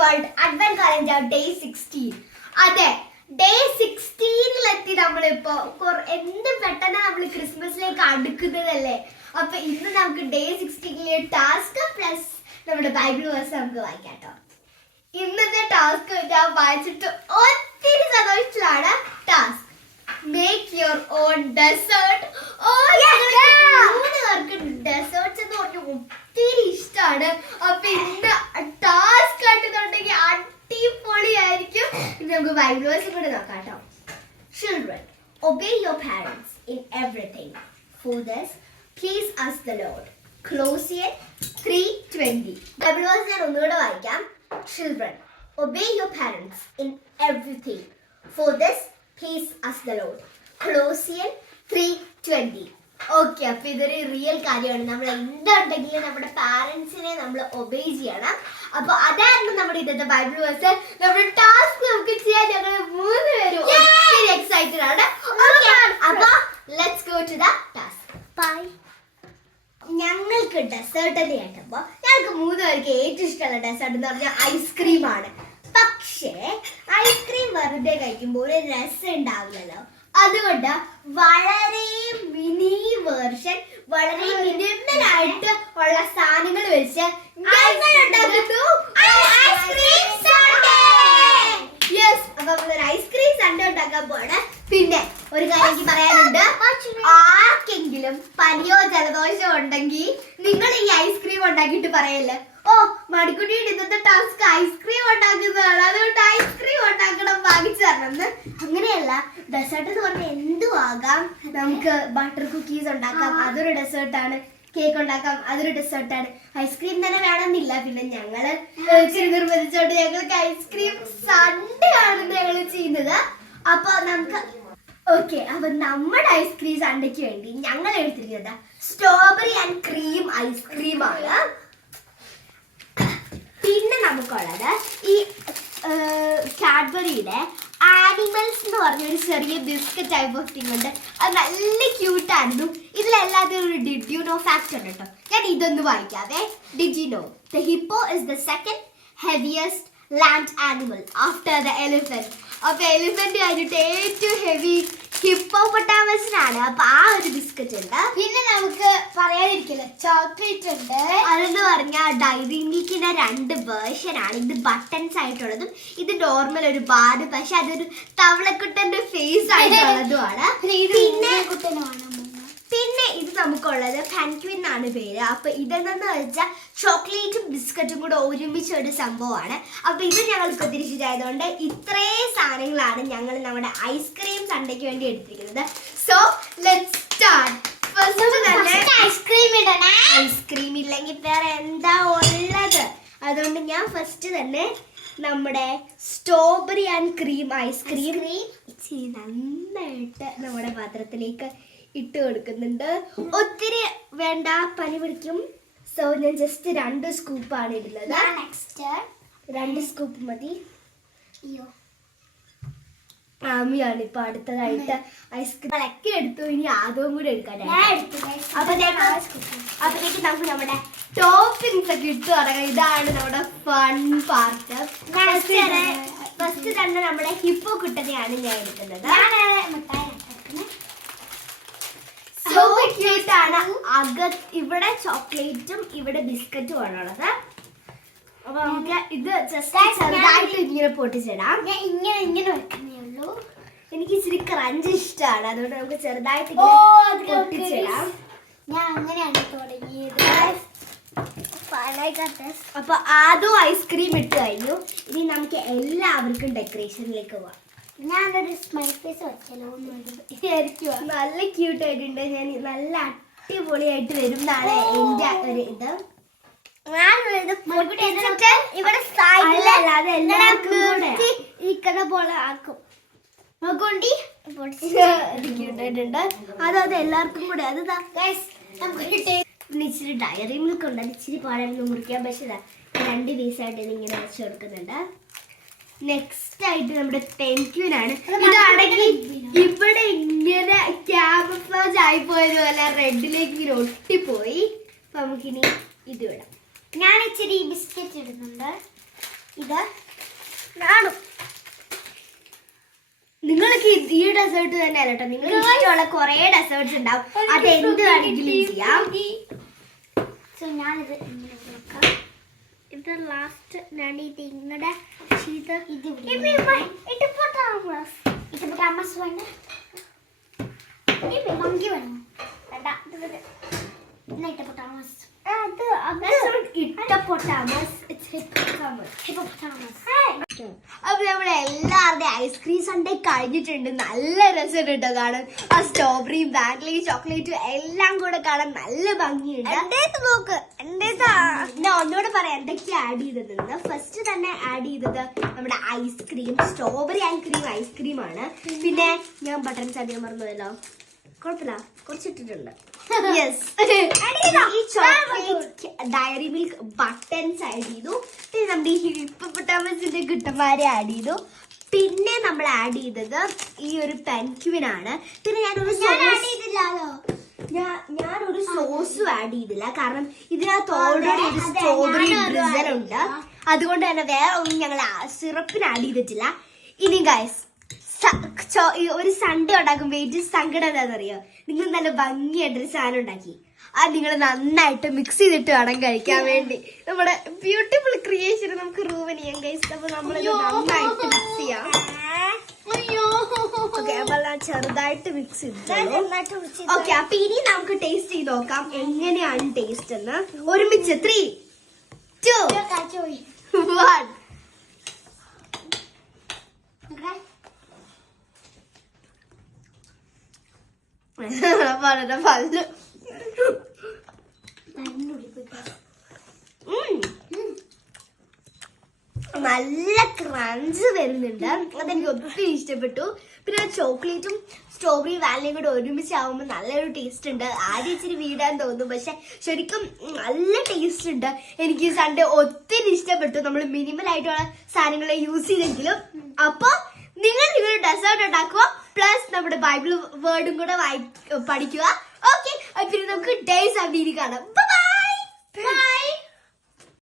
World Advent calendar day 16. അതെ, day 16 നമ്മളിപ്പോ എന്ത് പെട്ടെന്ന് നമ്മൾ ക്രിസ്മസിലേക്ക് അടുക്കുന്നതല്ലേ. അപ്പൊ ഇന്ന് നമുക്ക് ഡേ 16 ടാസ്ക് പ്ലസ് നമ്മുടെ ബൈബിൾ വേഴ്സ് നമുക്ക് വായിക്കാം കേട്ടോ. ഇന്നത്തെ ടാസ്ക് ഞാൻ വായിച്ചിട്ട് ഒത്തിരി സന്തോഷത്തിലാണ്. Task make your own dessert. Desserts എന്ന് പറഞ്ഞാൽ ഒത്തിരി ഇഷ്ടമാണ്. അപ്പൊ ഇന്ന് ടാസ്ക് ആയിട്ടുണ്ടെങ്കിൽ അടിപൊളിയായിരിക്കും. ഇന്ന് നമുക്ക് ബൈബിൾ വേഴ്സ് കൂടെ നോക്കാം കേട്ടോ. Children, obey your parents in everything. For this, please ask the Lord. Colossians 3:20. Bible verse ഞാൻ ഒന്നുകൂടെ വായിക്കാം. Children, obey your parents in everything. For this, please ask the Lord. Colossians 3:20. Okay, അപ്പൊ ഇതൊരു real കാര്യമാണ്. നമ്മൾ എന്തുണ്ടെങ്കിലും നമ്മുടെ പാരന്റ്സിനെ നമ്മൾ ഒബേ ചെയ്യണം. അപ്പൊ അതായിരുന്നു നമ്മുടെ ഇന്നത്തെ ബൈബിൾ വേഴ്സ്. നമ്മുടെ ടാസ്ക് നമുക്ക് ചെയ്യാൻ ഞങ്ങൾ 3 പേരും ഒത്തിരി എക്സൈറ്റഡ് ആണ്. അപ്പൊ let's go to the task. Bye. ഞങ്ങൾക്ക് ഡെസേർട്ട് എന്ന് കേട്ടപ്പോ ഞങ്ങൾക്ക് 3 പേർക്ക് ഏറ്റവും ഇഷ്ടമുള്ള ഡെസേർട്ട് എന്ന് പറഞ്ഞാൽ ഐസ്ക്രീം ആണ്. പക്ഷേ ഐസ്ക്രീം വെറുതെ കഴിക്കുമ്പോൾ ഒരു രസം ഉണ്ടാവില്ലല്ലോ. അതുകൊണ്ട് വളരെ മിനി വേർഷൻ, വളരെ മിനിമൽ ആയിട്ട് ഉള്ള സാധനങ്ങൾ വെച്ച് ഐസ്ക്രീം സൺഡേ ഉണ്ടാക്കാൻ പോണ്. പിന്നെ ഒരു കാര്യം എനിക്ക് പറയാനുണ്ട്. ആർക്കെങ്കിലും പനിയോ ജലദോഷമോ ഉണ്ടെങ്കിൽ നിങ്ങൾ ഈ ഐസ്ക്രീം ഉണ്ടാക്കിയിട്ട് പറയല്ലേ, ഓ മണിക്കുട്ടിയുടെ ഇന്നത്തെ ടാസ്ക് ഐസ്ക്രീം ഉണ്ടാക്കുന്നതാണ്, അതുകൊണ്ട് ഐസ്ക്രീം ഉണ്ടാക്കണം, വാങ്ങിച്ചു തരണം എന്ന്. അങ്ങനെയല്ല, ഡെസേർട്ട് എന്ന് പറഞ്ഞാൽ എന്തും ആകാം. നമുക്ക് ബട്ടർ കുക്കീസ് ഉണ്ടാക്കാം, അതൊരു ഡെസേർട്ടാണ്. കേക്ക് ഉണ്ടാക്കാം, അതൊരു ഡെസേർട്ടാണ്. ഐസ്ക്രീം തന്നെ വേണമെന്നില്ല. പിന്നെ ഞങ്ങള് നിർബന്ധിച്ചോണ്ട് ഞങ്ങൾക്ക് ഐസ്ക്രീം സൺഡേ ആണ് ഞങ്ങൾ ചെയ്യുന്നത്. അപ്പൊ നമുക്ക് ഓക്കെ, അപ്പൊ നമ്മുടെ ഐസ്ക്രീം സൺഡേക്ക് വേണ്ടി ഞങ്ങൾ എടുത്തിരിക്കുന്നത് സ്ട്രോബെറി ആൻഡ് ക്രീം ഐസ്ക്രീം ആണ്. പിന്നെ നമുക്കുള്ളത് ഈ കാഡ്ബറിയുടെ ആനിമൽസ് എന്ന് പറഞ്ഞൊരു ചെറിയ ബിസ്ക്കറ്റ് ടൈപ്പ് ഓഫ് തിങ് ഉണ്ട്. അത് നല്ല ക്യൂട്ടായിരുന്നു. ഇതിലെല്ലാത്തിനും ഒരു ഡിഡ് യു നോ ഫാക്ട് ഉണ്ട് കേട്ടോ. ഞാൻ ഇതൊന്ന് വായിക്കാവേ. Did you know the hippo is the second heaviest land animal after the elephant. അപ്പൊ എലിഫന്റ് കഴിഞ്ഞിട്ട് ഏറ്റവും ഹെവി ഹിപ്പോപ്പൊട്ടാമസിനാണ്. അപ്പൊ ആ ഒരു ബിസ്ക്കറ്റ് ഉണ്ട്. പിന്നെ നമുക്ക് പറയാതിരിക്കില്ല, ചോക്ലേറ്റ് ഉണ്ട്. അതെന്ന് പറഞ്ഞാൽ ഡയറി മിൽക്കിന്റെ 2 വേർഷൻ ആണ്. ഇത് ബട്ടൺസ് ആയിട്ടുള്ളതും ഇത് നോർമൽ ഒരു ബാർ, പക്ഷെ അതൊരു തവളക്കുട്ടന്റെ ഫേസ് ആയിട്ടുള്ളതുമാണ്. പിന്നെ ഇത് നമുക്കുള്ളത് പെൻഗ്വിൻ എന്നാണ് പേര്. അപ്പൊ ഇതെന്തെന്ന് വെച്ചാൽ ചോക്ലേറ്റും ബിസ്ക്കറ്റും കൂടെ ഒരുമിച്ച ഒരു സംഭവമാണ്. അപ്പൊ ഇത് ഞങ്ങൾക്ക് ഒത്തിരി ഇഷ്ടമായതുകൊണ്ട് ഇത്രയും സാധനങ്ങളാണ് ഞങ്ങൾ നമ്മുടെ ഐസ്ക്രീം സൺഡേക്ക് വേണ്ടി എടുത്തിരിക്കുന്നത്. So let's start. ഫസ്റ്റ് തന്നെ ഐസ്ക്രീം ഇല്ലെങ്കിൽ വേറെ എന്താ ഉള്ളത്. അതുകൊണ്ട് ഞാൻ ഫസ്റ്റ് തന്നെ നമ്മുടെ സ്ട്രോബെറി ആൻഡ് ക്രീം ഐസ്ക്രീം നന്നായിട്ട് നമ്മുടെ പാത്രത്തിലേക്ക് ഇട്ട് കൊടുക്കുന്നുണ്ട്. ഒത്തിരി വേണ്ട, പനി പിടിക്കും. സോ ഞാൻ ജസ്റ്റ് 2 സ്കൂപ്പാണ് ഇടുന്നത്. 2 സ്കൂപ്പ് മതി. ആമിയാണ് ഇപ്പൊ അടുത്തതായിട്ട് ഐസ്ക്രീം ഒക്കെ എടുത്തു. ഇനി ആദ്യവും കൂടെ എടുക്കാനായിട്ട് അപ്പോഴേക്ക് നമുക്ക് നമ്മുടെ ടോപ്പിംഗ്സ് ഒക്കെ ഇട്ട് തുടങ്ങാം. ഇതാണ് നമ്മുടെ ഫൺ പാർട്ട്. ഫസ്റ്റ് തന്നെ നമ്മുടെ ഹിപ്പോ കുട്ടനെയാണ് ഞാൻ എടുക്കുന്നത്. സോ ക്യൂട്ടാണ്. ഇവിടെ ചോക്ലേറ്റും ഇവിടെ ബിസ്ക്കറ്റും ആണുള്ളത്. അപ്പൊ നമുക്ക് ഇത് ജസ്റ്റ് ചെറുതായിട്ട് ഇങ്ങനെ പൊട്ടിച്ചിടാം. ഞാൻ ഇങ്ങനെ വെക്കുന്നേ ഉള്ളൂ. എനിക്ക് ഇച്ചിരി ക്രഞ്ച് ഇഷ്ടമാണ്, അതുകൊണ്ട് നമുക്ക് ചെറുതായിട്ട് പൊട്ടിച്ചിടാം. ഞാൻ അങ്ങനെയാണ് തുടങ്ങിയത്. അപ്പൊ ആദ്യം ഐസ്ക്രീം ഇട്ട് കഴിഞ്ഞു. ഇനി നമുക്ക് എല്ലാവർക്കും ഡെക്കറേഷനിലേക്ക് പോവാം. ഞാനൊരു സ്മൈൽ ഫേസ് വെച്ചല്ലോ. നല്ല ക്യൂട്ട് ആയിട്ടുണ്ട്. ഞാൻ നല്ല അടിപൊളിയായിട്ട് വരുന്നതാണ് എന്റെ ഒരു ഇത്. ഇവിടെ ഇരിക്കുന്ന പോലെ ആക്കും. ക്യൂട്ടായിട്ടുണ്ട്. അത് എല്ലാവർക്കും കൂടെ. ഇച്ചിരി ഡയറി മിൽക്ക് ഉണ്ട്. അത് ഇച്ചിരി പാടായിരുന്നു മുറിക്കാൻ. പക്ഷെ 2 പീസായിട്ട് ഇങ്ങനെ വെച്ച് കൊടുക്കുന്നുണ്ട്. നെക്സ്റ്റ് ആയിട്ട് നമ്മുടെ പെൻഗ്വിൻ ആണ്. ഇതാണെങ്കിൽ ഇവിടെ ഇങ്ങനെ ക്യാമഫ്ലോജ് ആയി പോയതുപോലെ റെഡിലേക്ക് ഇങ്ങനെ ഒട്ടിപ്പോയി. അപ്പൊ നമുക്കിനി ഇത് വിടാം. ഞാൻ ഇച്ചിരി ബിസ്ക്കറ്റ് ഇടുന്നുണ്ട്. ഇത് കാണും. നിങ്ങൾക്ക് ഈ ഡെസേർട്ട് തന്നെ അല്ല കേട്ടോ, നിങ്ങൾക്ക് ഇഷ്ടമുള്ള കുറെ ഡെസേർട്ട്സ് ഉണ്ടാവും. അത് എന്ത് വേണമെങ്കിലും ചെയ്യാം. സോ ഞാനിത് ഇങ്ങനെ നോക്കാം. ഇത് ലാസ്റ്റ് ഞാൻ ഇത് ഇങ്ങനെ ചെയ്ത് ഇത് ഹിപ്പോപ്പൊട്ടാമസ് വേണ്ട, മങ്കി വേണം വേണ്ട, ഹിപ്പോപ്പൊട്ടാമസ്. അപ്പൊ നമ്മുടെ എല്ലാവരുടെയും ഐസ്ക്രീം സൺഡേ കഴിഞ്ഞിട്ടുണ്ട്. നല്ല രസമുണ്ട് കേട്ടോ കാണാൻ. ആ സ്ട്രോബെറിയും വാനിലയും ചോക്ലേറ്റും എല്ലാം കൂടെ കാണാൻ നല്ല ഭംഗിയുണ്ട്. നോക്ക് ഞാൻ ഒന്നുകൂടെ പറയാം എന്തൊക്കെയാ ആഡ് ചെയ്തതെന്ന്. ഫസ്റ്റ് തന്നെ ആഡ് ചെയ്തത് നമ്മുടെ ഐസ്ക്രീം, സ്ട്രോബെറി ആൻഡ് ക്രീം ഐസ്ക്രീമാണ്. പിന്നെ ഞാൻ ബട്ടർ ചതിയാൻ മറന്നുവല്ലോ, കുഴപ്പമില്ല കുറച്ചിട്ടിട്ടുണ്ട്. ഈ chocolate Dairy Milk buttons add ചെയ്തു. പിന്നെ നമ്മുടെ ഈ ഹിപ്പോപ്പൊട്ടാമസിന്റെ കുട്ടന്മാരെ ആഡ് ചെയ്തു. പിന്നെ നമ്മൾ ആഡ് ചെയ്തത് ഈ ഒരു പെൻക്വിനാണ്. പിന്നെ ഞാനൊരു സോസും ആഡ് ചെയ്തില്ല, കാരണം ഇതിനകത്ത് ഓൾറെഡി ഒരു സ്ട്രോബെറി ഡ്രിസൽ ഉണ്ട്. അതുകൊണ്ട് തന്നെ വേറെ ഒന്നും ഞങ്ങൾ സിറപ്പിന് ആഡ് ചെയ്തിട്ടില്ല. ഇനി ഗൈസ് ഒരു സൺഡേ ഉണ്ടാക്കും വെയിറ്റ് സങ്കടം എന്താണെന്നറിയോ, നിങ്ങൾ നല്ല ഭംഗിയായിട്ടൊരു സാധനം ഉണ്ടാക്കി അത് നിങ്ങൾ നന്നായിട്ട് മിക്സ് ചെയ്തിട്ട് വേണം കഴിക്കാൻ വേണ്ടി. നമ്മുടെ ബ്യൂട്ടിഫുൾ ക്രിയേഷൻ നമുക്ക് റൂവൻ ചെയ്യാം ഗൈസ്. അപ്പൊ നമ്മളിത് നന്നായിട്ട് മിക്സ് ചെയ്യാം. ഓക്കെ, അപ്പൊ ചെറുതായിട്ട് മിക്സ് ചെയ്തിട്ടുള്ളൂ. ഓക്കെ, അപ്പൊ ഇനി നമുക്ക് ടേസ്റ്റ് ചെയ്ത് നോക്കാം എങ്ങനെയാണ് ടേസ്റ്റ് എന്ന്. ഒരുമിച്ച് 3, 2, 1. വളരെ പല്ല് നല്ല ക്രഞ്ച് വരുന്നുണ്ട്. അതെനിക്ക് ഒത്തിരി ഇഷ്ടപ്പെട്ടു. പിന്നെ ചോക്ലേറ്റും സ്ട്രോബെറി വാനിലയും കൂടെ ഒരുമിച്ചാവുമ്പോൾ നല്ലൊരു ടേസ്റ്റ് ഉണ്ട്. ആദ്യം ഇച്ചിരി വീടാൻ തോന്നും, പക്ഷെ ശരിക്കും നല്ല ടേസ്റ്റ് ഉണ്ട്. എനിക്ക് സൺഡേ ഒത്തിരി ഇഷ്ടപ്പെട്ടു. നമ്മൾ മിനിമൽ ആയിട്ടുള്ള സാധനങ്ങളെ യൂസ് ചെയ്തെങ്കിലും. അപ്പൊ നിങ്ങൾ ഡെസേർട്ട് ഉണ്ടാക്കുക, പ്ലസ് നമ്മുടെ ബൈബിൾ വേർഡും കൂടെ പഠിക്കുക. ഓക്കെ, പിന്നെ നമുക്ക് ഡേയ്സ് അവിടെയിൽ കാണാം. ബൈ.